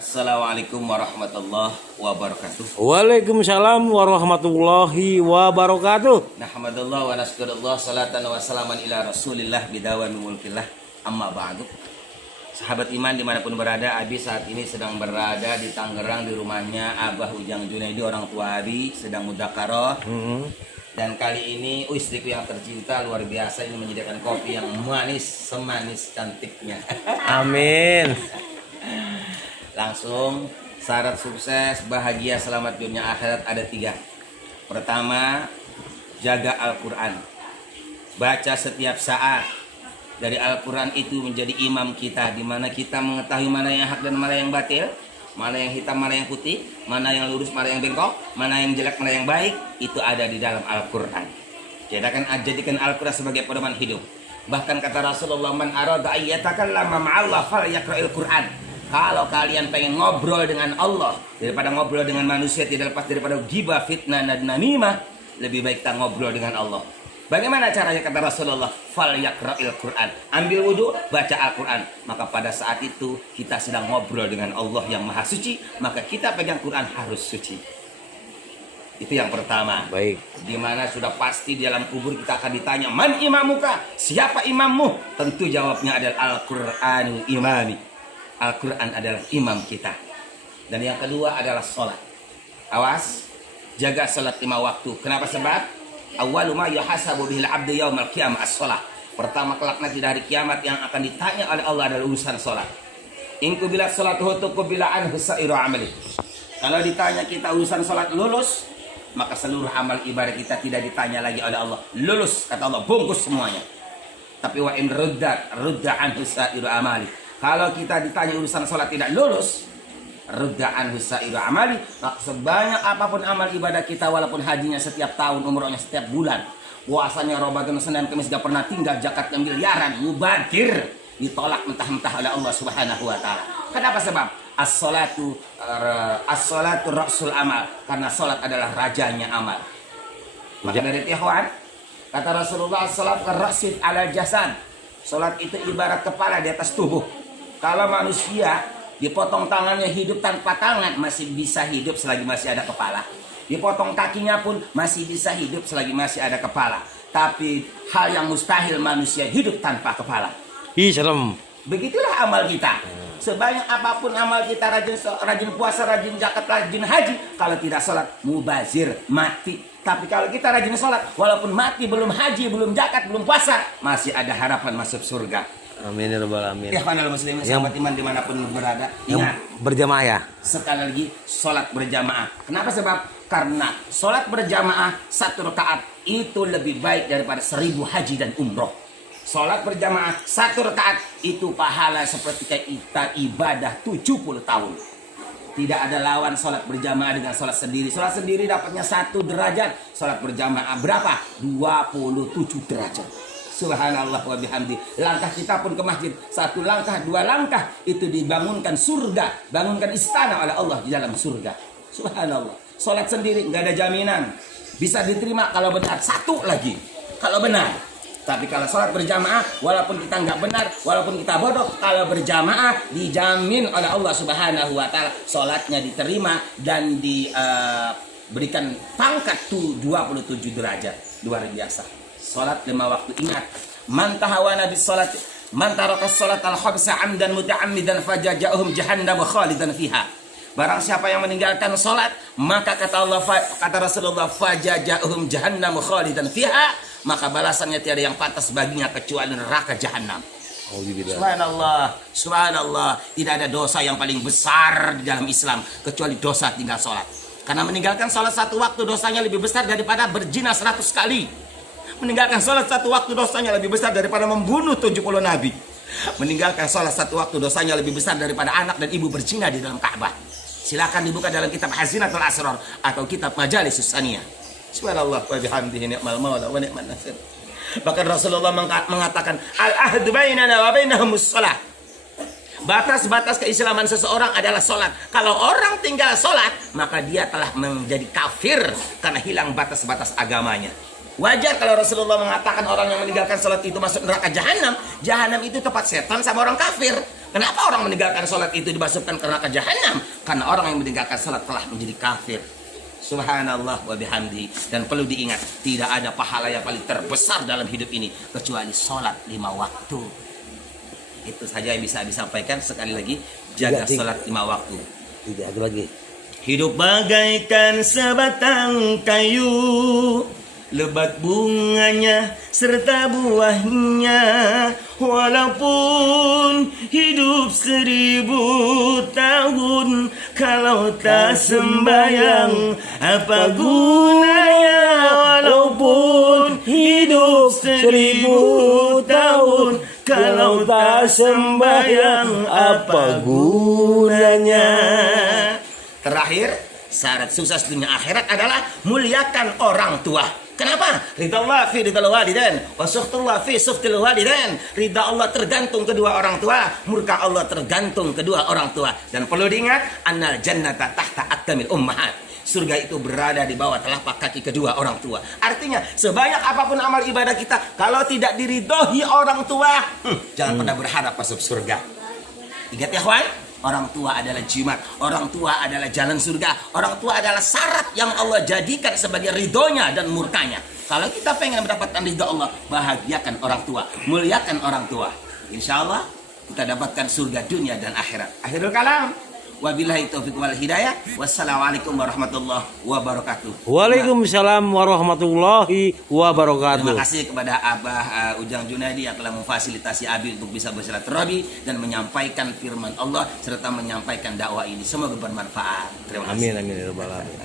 Assalamualaikum warahmatullahi wabarakatuh. Waalaikumsalam warahmatullahi wabarakatuh. Nahmadullah wa naskurullah salatan wa salaman ila rasulillah bidawami mulkillah amma ba'du. Sahabat iman dimanapun berada, Abi saat ini sedang berada di Tangerang di rumahnya Abah Ujang Junaidi, orang tua Abi sedang mudzakarah. Dan kali ini istriku yang tercinta luar biasa ini menyediakan kopi yang manis semanis cantiknya. Amin. Langsung syarat sukses bahagia selamat dunia akhirat ada 3. Pertama, jaga Al-Quran, baca setiap saat. Dari Al-Quran itu menjadi imam kita, di mana kita mengetahui mana yang hak dan mana yang batil, mana yang hitam mana yang putih, mana yang lurus mana yang bengkok, mana yang jelek mana yang baik. Itu ada di dalam Al-Quran. Jadikan Al-Quran sebagai pedoman hidup. Bahkan kata Rasulullah, man arada ayyatakallama ma'allah falyaqra'il Quran. Kalau kalian pengen ngobrol dengan Allah, daripada ngobrol dengan manusia, tidak lepas daripada ghibah, fitnah, dan namimah, lebih baik kita ngobrol dengan Allah. Bagaimana caranya kata Rasulullah? Falyaqra'il Quran. Ambil wudhu, baca Al-Quran. Maka pada saat itu kita sedang ngobrol dengan Allah yang maha suci, maka kita pegang Quran harus suci. Itu yang pertama. Baik. Dimana sudah pasti di dalam kubur kita akan ditanya, man imamuka? Siapa imammu? Tentu jawabnya adalah Al-Quranul imami. Al-Quran adalah imam kita. Dan yang kedua adalah sholat. Awas, jaga sholat 5 waktu. Kenapa? Sebab awwalu ma yuhasabu bihil abdu yaumal qiyamah as-sholat. Pertama kelak nanti dari kiamat yang akan ditanya oleh Allah adalah urusan sholat. In kubilat sholatuhu tuqbila anhu sa'iru amali. Kalau ditanya kita urusan sholat lulus, maka seluruh amal ibadah kita tidak ditanya lagi oleh Allah. Lulus, kata Allah, bungkus semuanya. Tapi wa in rudda anhu sa'iru amali. Kalau kita ditanya urusan sholat tidak lulus, rudda'an husairu amali, maka sebanyak apapun amal ibadah kita, walaupun hajinya setiap tahun, umrohnya setiap bulan, puasanya Ramadan, Senin, Kamis gak pernah tinggal, zakatnya miliaran, mubadir, ditolak mentah-mentah oleh Allah Subhanahu wa taala. Kenapa? Sebab as-salatu rasul amal, karena sholat adalah rajanya amal. Maka dari ikhwan, kata Rasulullah, as-salat ar-rasid ala jasad. Sholat itu ibarat kepala di atas tubuh. Kalau manusia dipotong tangannya hidup tanpa tangan, masih bisa hidup selagi masih ada kepala. Dipotong kakinya pun masih bisa hidup selagi masih ada kepala. Tapi hal yang mustahil manusia hidup tanpa kepala. Serem. Begitulah amal kita. Sebanyak apapun amal kita, rajin puasa, rajin zakat, rajin haji, kalau tidak sholat, mubazir, mati. Tapi kalau kita rajin sholat, walaupun mati, belum haji, belum zakat, belum puasa, masih ada harapan masuk surga. Amin ya rabbal alamin. Ya panel muslimin, sahabat iman dimanapun berada, ingat, Berjamaah ya. sekali lagi sholat berjamaah. Kenapa? Sebab karena sholat berjamaah 1 rakaat itu lebih baik daripada 1000 haji dan umroh. Sholat berjamaah 1 rakaat itu pahala seperti kita ibadah 70 tahun. Tidak ada lawan sholat berjamaah dengan sholat sendiri. Sholat sendiri dapatnya 1 derajat. Sholat berjamaah berapa? 27 derajat. Subhanallah wa bihamdi. Langkah kita pun ke masjid, 1 langkah, 2 langkah, itu dibangunkan surga, bangunkan istana oleh Allah di dalam surga. Subhanallah. Sholat sendiri nggak ada jaminan bisa diterima kalau benar, 1 lagi kalau benar. Tapi kalau sholat berjamaah, walaupun kita nggak benar, walaupun kita bodoh, kalau berjamaah dijamin oleh Allah Subhanahu wa taala sholatnya diterima dan diberikan pangkat 27 derajat. Luar biasa. Sholat 5 waktu, ingat, man tahawana bis sholat, man taraka sholat al-khamsa amdan muta'ammidan fajaja'uhum jahannam khalidan fiha. Barang siapa yang meninggalkan sholat, maka kata Allah, kata Rasulullah, fajaja'uhum jahannam khalidan fiha, maka balasannya tiada yang pantas baginya kecuali neraka jahanam. Subhanallah, subhanallah. Tidak ada dosa yang paling besar di dalam Islam kecuali dosa tinggal sholat. Karena meninggalkan sholat 1 waktu dosanya lebih besar daripada berzina 100 kali. Meninggalkan sholat 1 waktu dosanya lebih besar daripada membunuh 70 nabi. Meninggalkan sholat 1 waktu dosanya lebih besar daripada anak dan ibu berzina di dalam Ka'bah. Silakan dibuka dalam kitab Hazinatul Asrar atau kitab Majalisus Saniyah. Subhanallah wa bihamdihi ni'mal maula wa ni'man nasir. Bahkan Rasulullah mengatakan, al-ahdu bainana wa bainahumus shalah. Batas-batas keislaman seseorang adalah sholat. Kalau orang tinggal sholat, maka dia telah menjadi kafir karena hilang batas-batas agamanya. Wajar kalau Rasulullah mengatakan orang yang meninggalkan sholat itu masuk neraka jahanam. Jahanam itu tempat setan sama orang kafir. Kenapa orang meninggalkan sholat itu dimasukkan ke neraka jahanam? Karena orang yang meninggalkan sholat telah menjadi kafir. Subhanallah wa bihamdi. Dan perlu diingat, tidak ada pahala yang paling terbesar dalam hidup ini kecuali sholat 5 waktu. Itu saja yang bisa disampaikan. Sekali lagi, jaga sholat 5 waktu. Tidak ada lagi. Hidup bagaikan sebatang kayu, lebat bunganya serta buahnya. Walaupun hidup 1000 tahun, kalau tak sembayang apa gunanya? Walaupun hidup 1000 tahun, kalau tak sembayang apa gunanya? Terakhir, syarat sukses dunia akhirat adalah muliakan orang tua. Kenapa? Ridha Allah fi ridha walidain, wa sukhtullah fi sukhtil walidain. Ridha Allah tergantung kedua orang tua, murka Allah tergantung kedua orang tua. Dan perlu diingat, annal jannata tahta aqdamil ummahat. Surga itu berada di bawah telapak kaki kedua orang tua. Artinya, sebanyak apapun amal ibadah kita, kalau tidak diridhoi orang tua, jangan pernah berharap masuk surga. Ingat ya, kawan? Orang tua adalah jimat, orang tua adalah jalan surga, orang tua adalah syarat yang Allah jadikan sebagai ridhonya dan murkanya. Kalau kita pengen mendapatkan ridho Allah, bahagiakan orang tua, muliakan orang tua. Insya Allah kita dapatkan surga dunia dan akhirat. Akhirul kalam. Wabillahi taufiq wal hidayah. Wassalamualaikum warahmatullahi wabarakatuh. Waalaikumsalam warahmatullahi wabarakatuh. Terima kasih kepada Abah Ujang Junaidi yang telah memfasilitasi Abi untuk bisa bersilaturahmi dan menyampaikan firman Allah serta menyampaikan dakwah ini. Semoga bermanfaat. Terima kasih. Amin amin ya rabbal alamin.